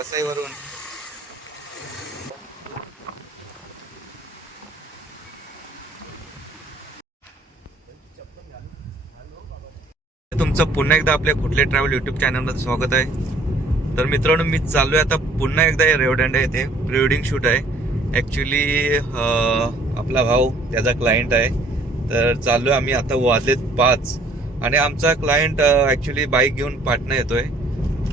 वसईवरून. तुमचं पुन्हा एकदा आपल्या कुठले ट्रॅव्हल यूट्यूब चॅनलमध्ये स्वागत आहे. तर मित्रांनो, मी चाललो आहे आता पुन्हा एकदा रेवदंडा येथे प्री वेडिंग शूट आहे. ॲक्च्युली आपला भाऊ त्याचा क्लायंट आहे. तर चाललो आम्ही आता, वाजलेत 5 आणि आमचा क्लायंट ॲक्च्युली बाईक घेऊन पाटणा येतोय.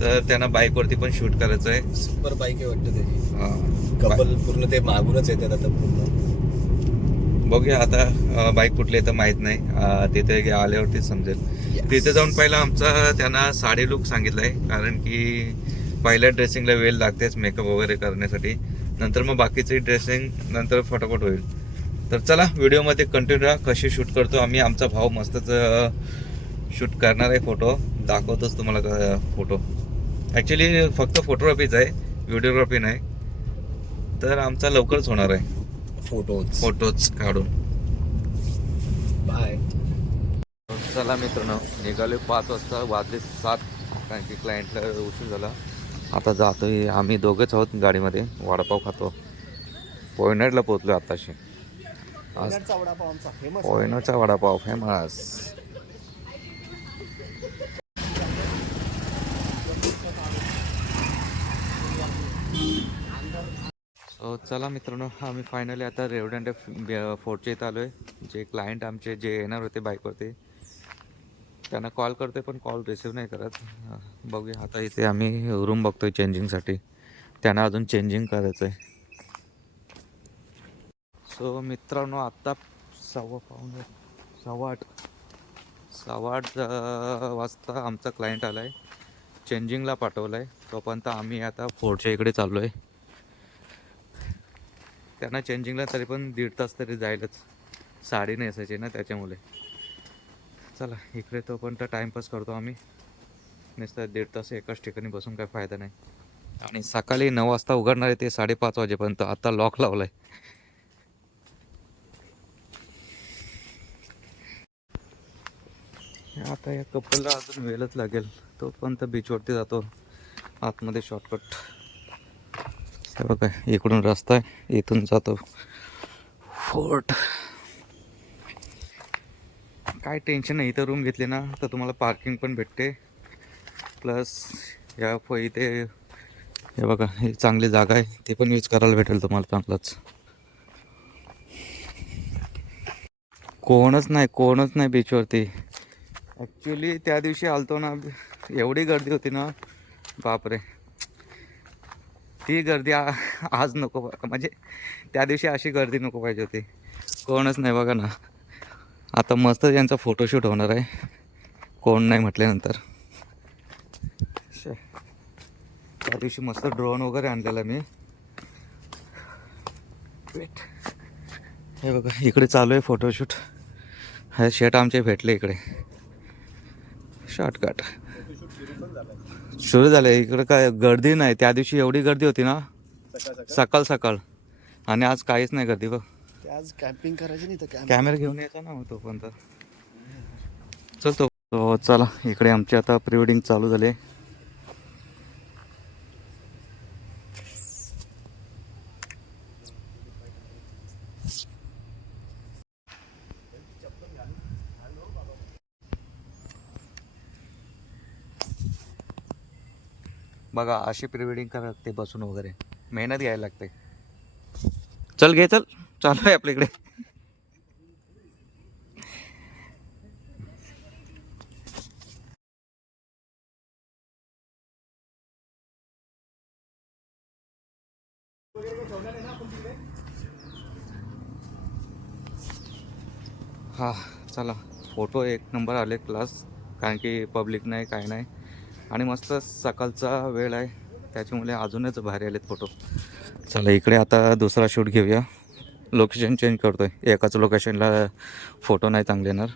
तर त्यांना बाईकवरती पण शूट करायचं आहे. सुपर बाईक आहे वाटतं त्याची. कपल पूर्ण ते मागूनच येतात आता पूर्ण. बघूया आता बाईक कुठली तर माहित नाही, तिथे आल्यावरती समजेल. तिथे जाऊन पहिला आमचा त्यांना साडी लुक सांगितलाय, कारण की पहिल्या ड्रेसिंगला वेळ लागतेच मेकअप वगैरे करण्यासाठी. नंतर मग बाकीची ड्रेसिंग नंतर फटाफट होईल. तर चला व्हिडिओमध्ये कंटिन्यू राहा, कशी शूट करतो आम्ही. आमचा भाऊ मस्तच शूट करणार आहे. फोटो दाखवतोच तुम्हाला. फोटो ॲक्च्युली फक्त फोटोग्राफीच आहे, व्हिडिओग्राफी नाही. तर आमचा लवकरच होणार आहे फोटोज काढून. बाय. चला मित्रांनो, निघालो 5 वाजता, वाजले 7, कारण की क्लायंटला उशीर झाला. आता जातोय आम्ही दोघेच आहोत गाडीमध्ये, वडापाव खातो. पोयनाडला पोहोचलो आताशी. पोयनाडचा वडापाव फेमस. सो चला मित्रांनो, आम्ही फायनली आता रेवदंडा फोर्टच्या इथं आलो आहे. जे क्लायंट आमचे जे येणार होते बाईकवरती, त्यांना कॉल करतोय पण कॉल रिसिव्ह नाही करत. बघूया आता. इथे आम्ही रूम बघतोय चेंजिंगसाठी. त्यांना अजून चेंजिंग करायचं आहे. सो मित्रांनो, आत्ता 7:15 वाजता आमचा क्लायंट आला आहे, चेंजिंगला पाठवलं आहे. तोपर्यंत आम्ही आता फोर्टच्या इकडे चाललो आहे. त्यांना चेंजिंगला तरी पण 1.5 तास तरी जाईलच, साडी नेसायची ना त्याच्यामुळे. चला इकडे तोपर्यंत टाईमपास करतो आम्ही. नुसतं 1.5 तास एकाच ठिकाणी बसून काय फायदा नाही. आणि सकाळी 9 वाजता उघडणार आहे ते 5:30 वाजेपर्यंत. आता लॉक लावलं आहे. आता या कपलला अजून वेळच लागेल, तोपर्यंत बीचवरती जातो आतमध्ये शॉर्टकट. हे बघा, इकडून रस्ता आहे, इथून जातो फोर्ट. काय टेन्शन नाही, इथं रूम घेतली ना तर तुम्हाला पार्किंग पण भेटते. प्लस या इथे हे बघा, ही चांगली जागा आहे, ते पण यूज करायला भेटेल तुम्हाला चांगलंच. कोणच नाही बीचवरती. ॲक्च्युली त्या दिवशी आलतो ना, एवढी गर्दी होती ना, बापरे. ती गर्दी आज नको, म्हणजे त्या दिवशी अशी गर्दी नको पाहिजे होती. कोणच नाही बघा ना. आता मस्त यांचा फोटोशूट होणार आहे, कोण नाही म्हटल्यानंतर. त्या दिवशी मस्त ड्रोन वगैरे आणलेला मी. हे बघा, इकडे चालू आहे फोटोशूट. हे शेट आमचे भेटले इकडे. शॉर्टकट सुरू झालं. इकडे काय गर्दी नाही, त्या दिवशी एवढी गर्दी होती ना सकाळ. आणि आज काहीच नाही गर्दी बघ. आज कॅम्पिंग करायची नाही तर कॅमेरा घेऊन यायचा ना तोपर्यंत. चलतो. तो चला, इकडे आमची आता प्री वेडिंग चालू झाली. बघा, अशी प्री वेडिंग करायला लागते बसून वगैरे, मेहनत घ्यायला लागते. चल चालू आहे आपल्याकडे. हा चला, फोटो एक नंबर आले क्लास, कारण की पब्लिक नाही काय नाही. आणि मस्त सकाळचा वेळ आहे, त्याच्यामुळे अजूनच भारी आलेत फोटो. चला इकडे आता दुसरा शूट घेऊया. लोकेशन चेंज करतोय, एकाच लोकेशनला फोटो नाही चांगले येणार.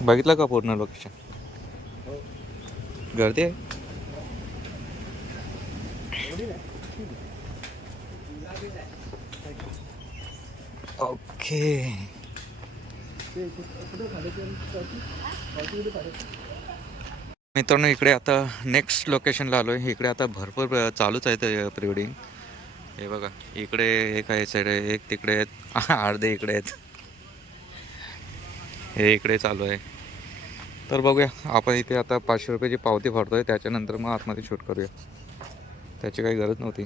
बघितलं का पूर्ण लोकेशन? गर्दी आहे. ओके. मित्रांनो इकडे आता नेक्स्ट लोकेशनला आलो आहे. इकडे आता भरपूर चालूच आहे प्री वेडिंग. हे बघा इकडे एक आहे साईड आहे, एक तिकडे आहेत, अर्धे इकडे आहेत, हे इकडे चालू आहे. तर बघूया आपण इथे आता 500 रुपयाची पावती भरतोय, त्याच्यानंतर मग आतमध्ये शूट करूया. त्याची काही गरज नव्हती.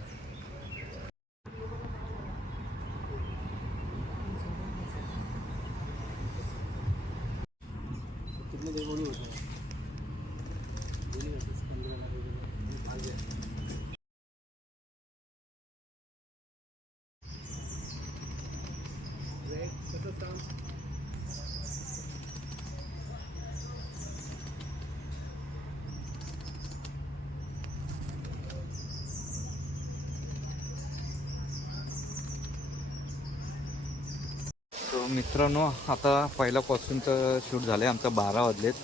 तो मित्रांनो आता पहिला कॉस्ट्यूमचं शूट झालं आहे आमचं. 12 वाजलेत.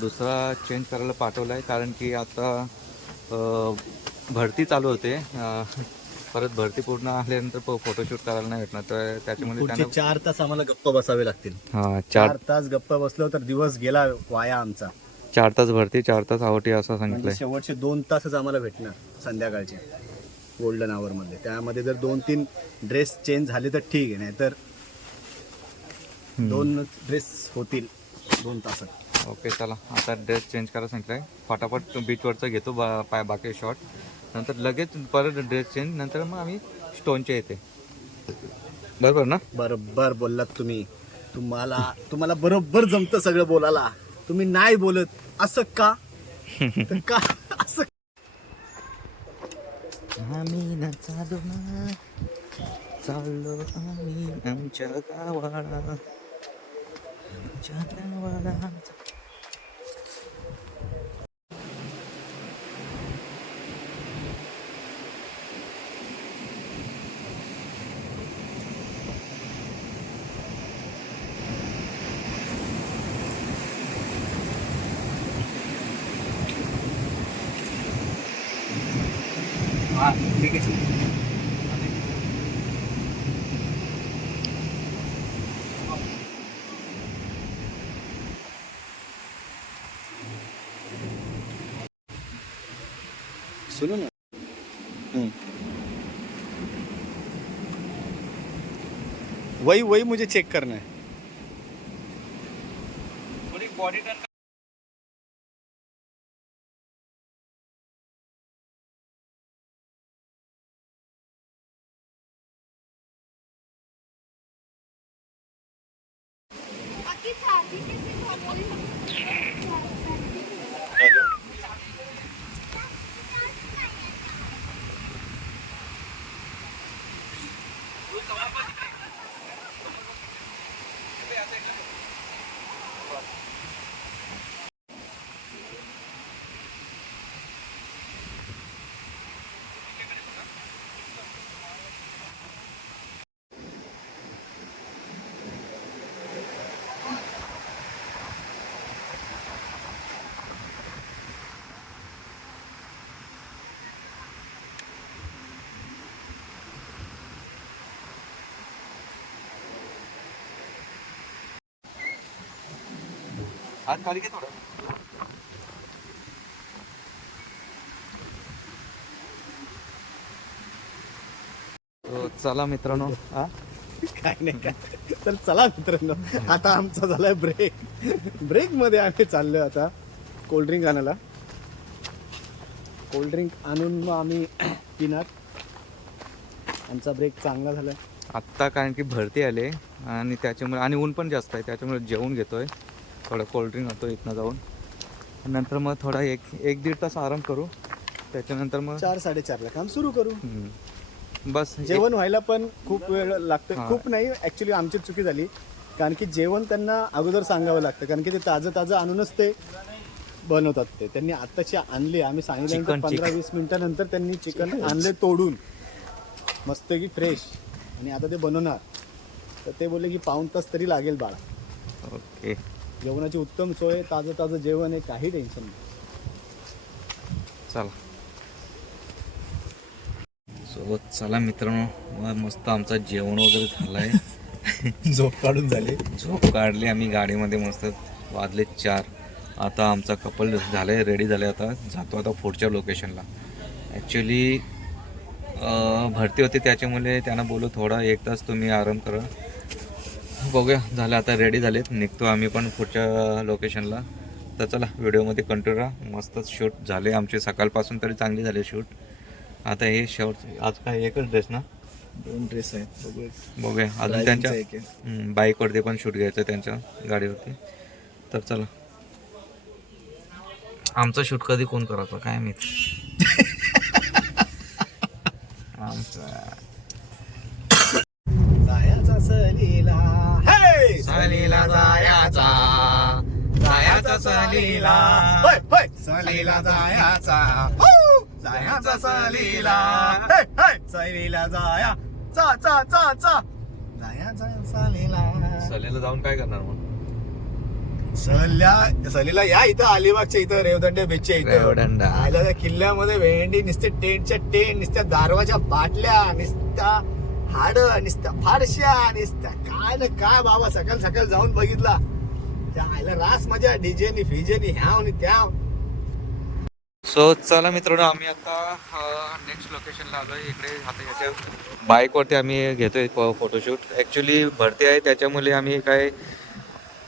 दुसरा चेंज करायला पाठवला आहे कारण की आता भरती चालू होते. परत भरती पूर्ण आल्यानंतर फोटोशूट करायला नाही भेटणार, तर त्याच्यामध्ये पुढचे त्यांना 4 तास आम्हाला गप्पा बसावे लागतील. 4 तास गप्पा बसलो तर दिवस गेला वाया आमचा. 4 तास भरती 4 तास आवटी असं म्हणजे सांगितलंय. शेवटचे 2 तासच आम्हाला भेटणार संध्याकाळचे गोल्डन आवर मध्ये. त्यामध्ये जर 2-3 ड्रेस चेंज झाले तर ठीक आहे, नाही तर 2 ड्रेस होतील 2 तासात. ओके चला आता ड्रेस चेंज करायला सांगितलंय. फटाफट बीचवरचं घेतो बाकी शॉट, नंतर लगेच परत ड्रेस चेंज, नंतर मग आम्ही स्टोनचे येते. बरोबर ना? बरोबर बोललात तुम्ही. तुम्हाला बरोबर जमतं सगळं बोलायला. तुम्ही नाही बोलत असं का? तर का असं? आम्ही ना चालू ना चाललो आम्ही आमच्या गावाला, आमच्या गावाला. हा ठीक आहे. सुनो ना. वही मुझे चेक करना है. थोड़ी बॉडी टर्न हात खाली घे थोडं. चला मित्रांनो. काय नाही काय. तर चला मित्रांनो, आता आमचा झालाय ब्रेक मध्ये आम्ही चाललोय आता कोल्ड्रिंक आणायला. कोल्ड्रिंक आणून मग आम्ही पिणार. आमचा ब्रेक चांगला झालाय आत्ता, कारण की भरती आले आणि त्याच्यामुळे आणि ऊन पण जास्त आहे, त्याच्यामुळे जेवून घेतोय, थोडं कोल्ड्रिंक आणतो इथनं जाऊन, नंतर मग थोडा 1-1.5 तास आराम करू, त्याच्यानंतर मग 4-4:30 काम सुरू करू. बस. जेवण व्हायला पण खूप वेळ लागतो. हां. खूप नाही, ऍक्च्युली आमची चुकी झाली, कारण की जेवण त्यांना अगोदर सांगावं लागतं, कारण की ते ताजं आणूनच ते बनवतात. ते त्यांनी आत्ताची आणली, आम्ही सांगितल्यानंतर 15-20 मिनिटानंतर त्यांनी चिकन आणले तोडून मस्तपैकी फ्रेश, आणि आता ते बनवणार. तर ते बोलले की 1.5 तास तरी लागेल बाळा. ओके. जेवणाची उत्तम सोय, ताजं जेवण आहे, काही टेन्शन नाही. चला. सो चला मित्रांनो, मस्त आमचा जेवण वगैरे झालं आहे. झोप काढून झाली. झोप काढली आम्ही गाडीमध्ये मस्त. वाजले 4. आता आमचा कपल झाले, रेडी झाले. आता जातो आता पुढच्या लोकेशनला. ॲक्च्युली भरती होती त्याच्यामुळे त्यांना बोलू थोडा 1 तास तुम्ही आराम करा. बघूया. झालं आता रेडी झालेत, निघतो आम्ही पण पुढच्या लोकेशनला. तर चला व्हिडिओमध्ये कंटिन्यू राहा. मस्तच शूट झाले आमचे सकाळपासून तरी चांगली झाले शूट. आता हे शॉर्ट आज काय एकच ड्रेस ना, 2 ड्रेस आहेत. बघूया अजून त्यांच्या बाईकवरती पण शूट घ्यायचं त्यांच्या गाडीवरती. तर चला आमचं शूट कधी कोण करायचं काय माहिती. जायाचा सलीला, हे सलीला जायाचा, जायाचा सलीला, होय होय सलीला जायाचा, हो जायाचा सलीला, हे हे सलीला जाया चा चा चा चा जायाचा सलीला. सलीला जाऊन काय करणार मग? सलीला या इथं अलिबागच्या इथं रेवदंडे बीचच्या इथं रेवदंडा. आल्या त्या किल्ल्यामध्ये भेंडी नुसते टेंटच्या टेंट, नुसत्या दारवाच्या बाटल्या, नुसत्या हाड, नुसत्या फारश्या, नुसत्या काय ना काय बाबा. सकाळ सकाळ जाऊन बघितला त्या आयला रास मजा, डीजेनी फिजेनी ह्याव आणि त्याव. सो चला मित्रांनो, आम्ही आता नेक्स्ट लोकेशनला आलो आहे. इकडे आता याच्या बाईकवरती आम्ही घेतोय फोटोशूट. ॲक्च्युली भरती आहे त्याच्यामुळे आम्ही काय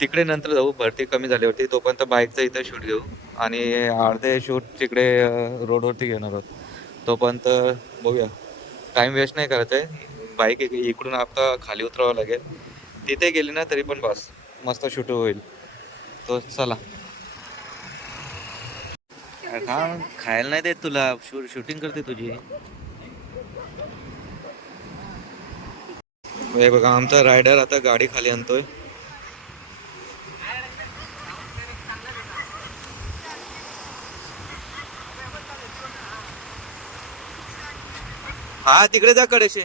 तिकडे नंतर जाऊ. भरती कमी झाली होती तोपर्यंत बाईकचं इथं शूट घेऊ आणि अर्धे शूट तिकडे रोडवरती घेणार आहोत. तोपर्यंत बघूया. टाईम वेस्ट नाही करायचा आहे. बाईक इकडून आता खाली उतरावं लागेल. तिथे गेली ना तरी पण बस मस्त शूट होईल. तो चला. का खायला नाही देत तुला, शूटिंग करते तुझी. हे बघा आमचा रायडर आता गाडी खाली आणतोय. हा तिकडे जा कडेशे.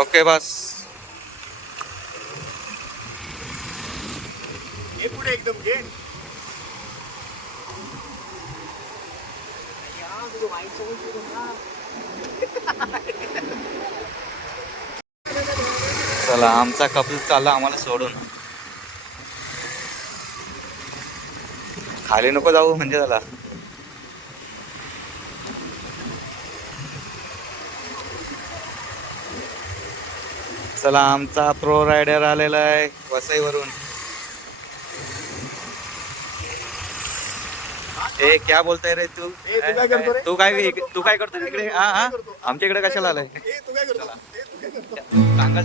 ओके बस. हे पुढे एकदम घे. चला आमचा कपल चालला आम्हाला सोडून. खाली नको जाऊ म्हणजे झाला. चला आमचा प्रो रायडर आलेला आहे वसईवरून. ए क्या बोलताय रे तू? ए, तू काय करतो रे? तू काय करतो तिकडे? हा हा आमच्या इकडे कशाला आलाय? ए, तू काय करतो? ए, तू काय करतो? सांगाल.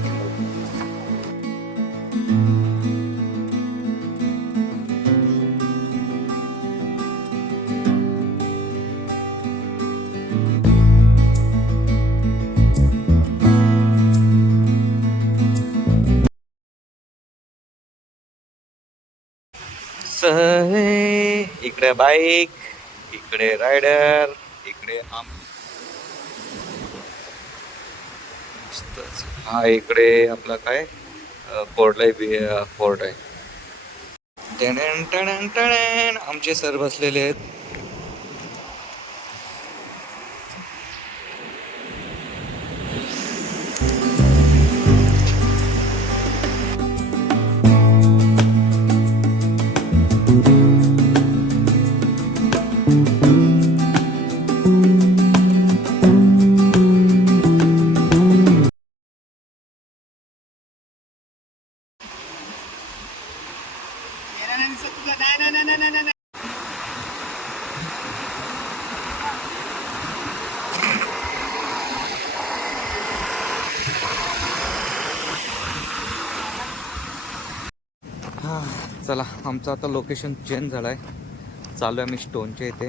इकडे बाईक, इकडे रायडर, इकडे हा इकडे आपला काय फोर्ट आहे. टणन टणन टणन आमचे सर बसलेले आहेत. चला आमचं आता लोकेशन चेंज झालं आहे. चालू आहे आम्ही स्टोनच्या इथे.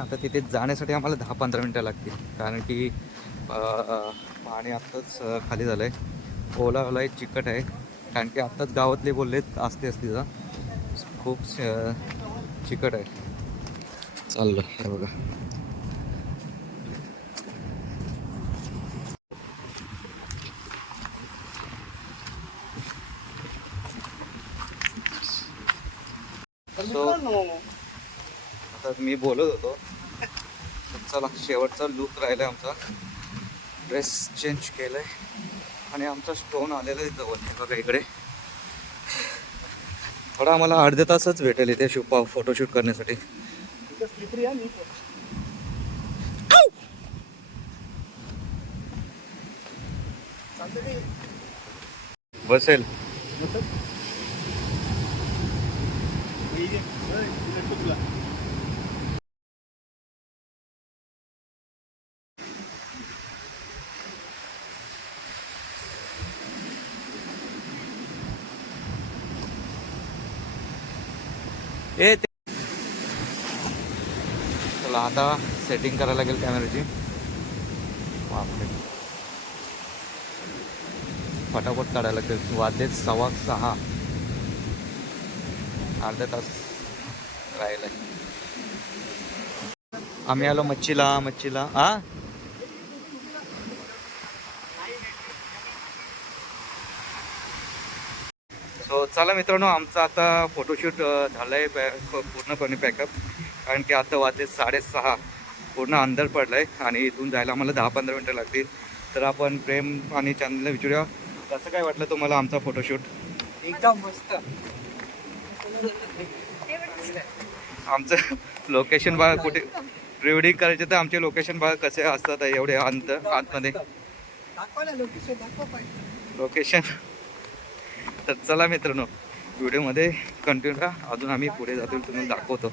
आता तिथे जाण्यासाठी आम्हाला 10-15 मिनटं लागतील कारण की पाणी आत्ताच खाली झालं आहे. ओला आहे, चिकट आहे कारण की आत्ताच गावातले बोललेत असते तिथं खूप चिकट आहे. चाललं हे बघा. सो आता मी बोलत होतो. चला शेवटचा लुक राहिला आमचा. ड्रेस चेंज केलाय आणि आमचा स्टोन आलेला आहे जवळ बघा इकडे. थोडा आम्हाला अर्ध्या तासच भेटेल इथे फोटोशूट करण्यासाठी. स्लिपरी आहे बसेल. चला आता सेटिंग करायला लागेल कॅमेऱ्याची. बापरे फटाफट काढायला लागेल. वाजले 6:15. अर्धा तास राहिला. आम्ही आलो मच्छीला हा. सो चला मित्रांनो, आमचा आता फोटोशूट झालं आहे पूर्णपणे पॅकअप. कारण की आता वाजले 6:30. पूर्ण अंधार पडला आहे आणि इथून जायला आम्हाला 10-15 मिनटं लागतील. तर आपण प्रेम आणि चंदला विचारूया कसं काय वाटलं तुम्हाला आमचा फोटोशूट. एकदम मस्त. आमचं लोकेशन बघा कुठे प्रिवेडिंग करायचे तर आमचे लोकेशन बघा कसे असतात एवढे आतमध्ये दाखवा ना लोकेशन, दाखवा पाहिजे लोकेशन. तर चला मित्रांनो व्हिडिओमध्ये कंटिन्यू राहा. अजून आम्ही पुढे जातो तुम्हाला दाखवतो.